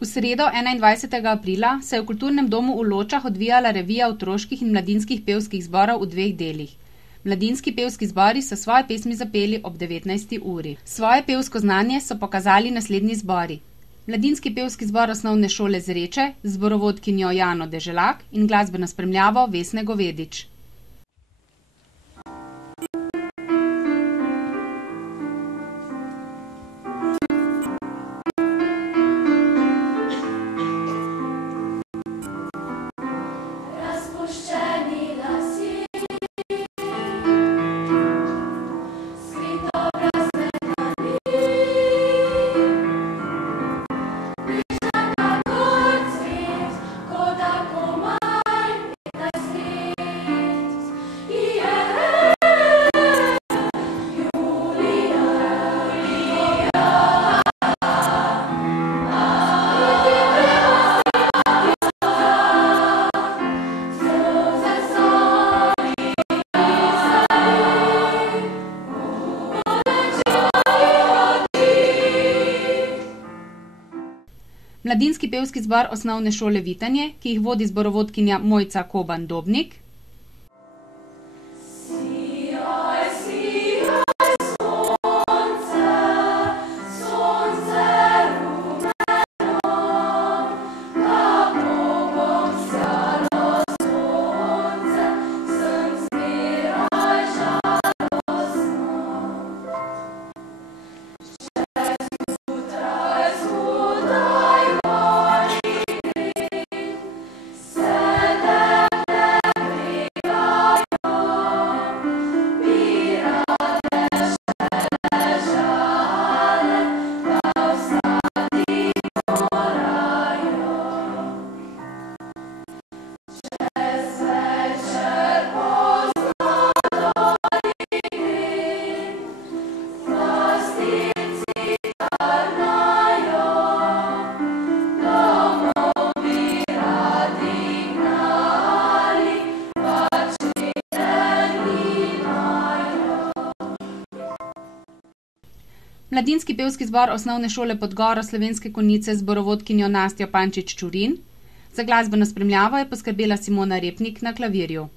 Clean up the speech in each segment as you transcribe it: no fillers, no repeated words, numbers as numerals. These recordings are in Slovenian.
V sredo 21. aprila se je v Kulturnem domu v Ločah odvijala revija otroških in mladinskih pevskih zborov v dveh delih. Mladinski pevski zbori so svoje pesmi zapeli ob 19. uri. Svoje pevsko znanje so pokazali naslednji zbori: Mladinski pevski zbor osnovne šole Zreče z zborovodkinjo Jano Deželak in glasbeno spremljavo Vesne Govedič. Mladinski pevski zbor osnovne šole Vitanje, ki jih vodi zborovodkinja Mojca Koban Dobnik. Mladinski pevski zbor osnovne šole Podgoro Slovenske Konjice z zborovodkinjo Nastjo Pančič-Čurin. Za glasbeno spremljavo je poskrbela Simona Repnik na klavirju.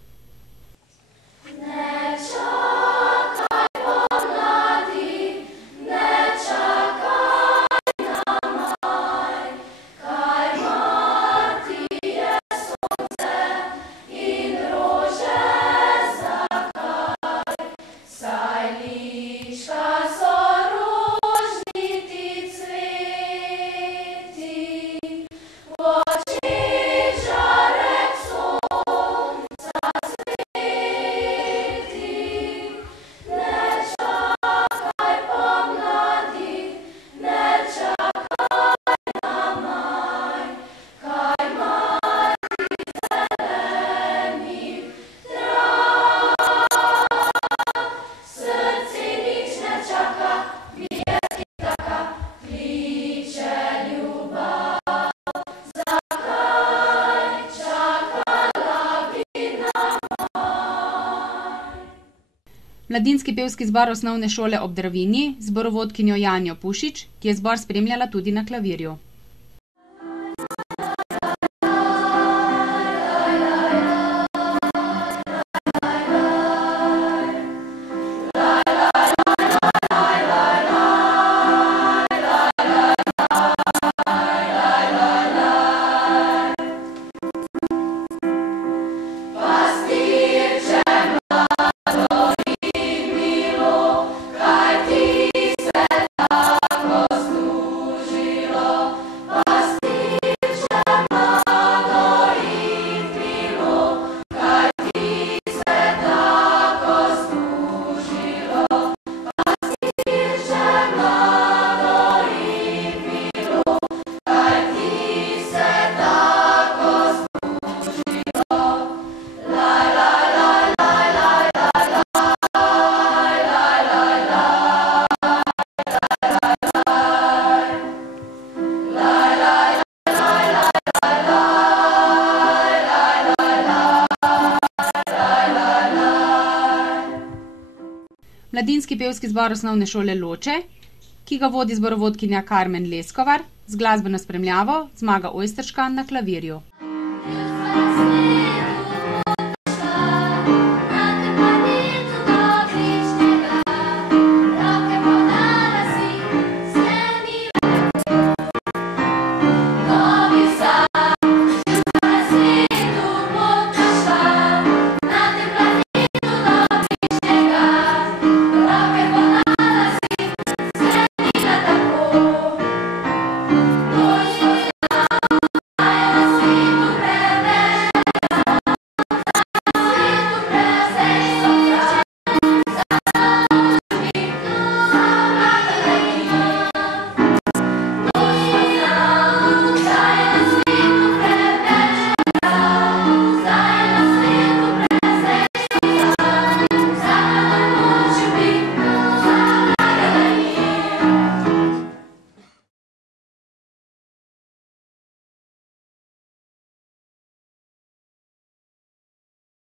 Mladinski pevski zbor osnovne šole ob Dravinji z zborovodkinjo Janjo Pušič, ki je zbor spremljala tudi na klavirju. Mladinski pevski zbor osnovne šole Loče, ki ga vodi zborovodkinja Karmen Leskovar, Z glasbeno spremljavo Zmaga Ojsterška na klavirju.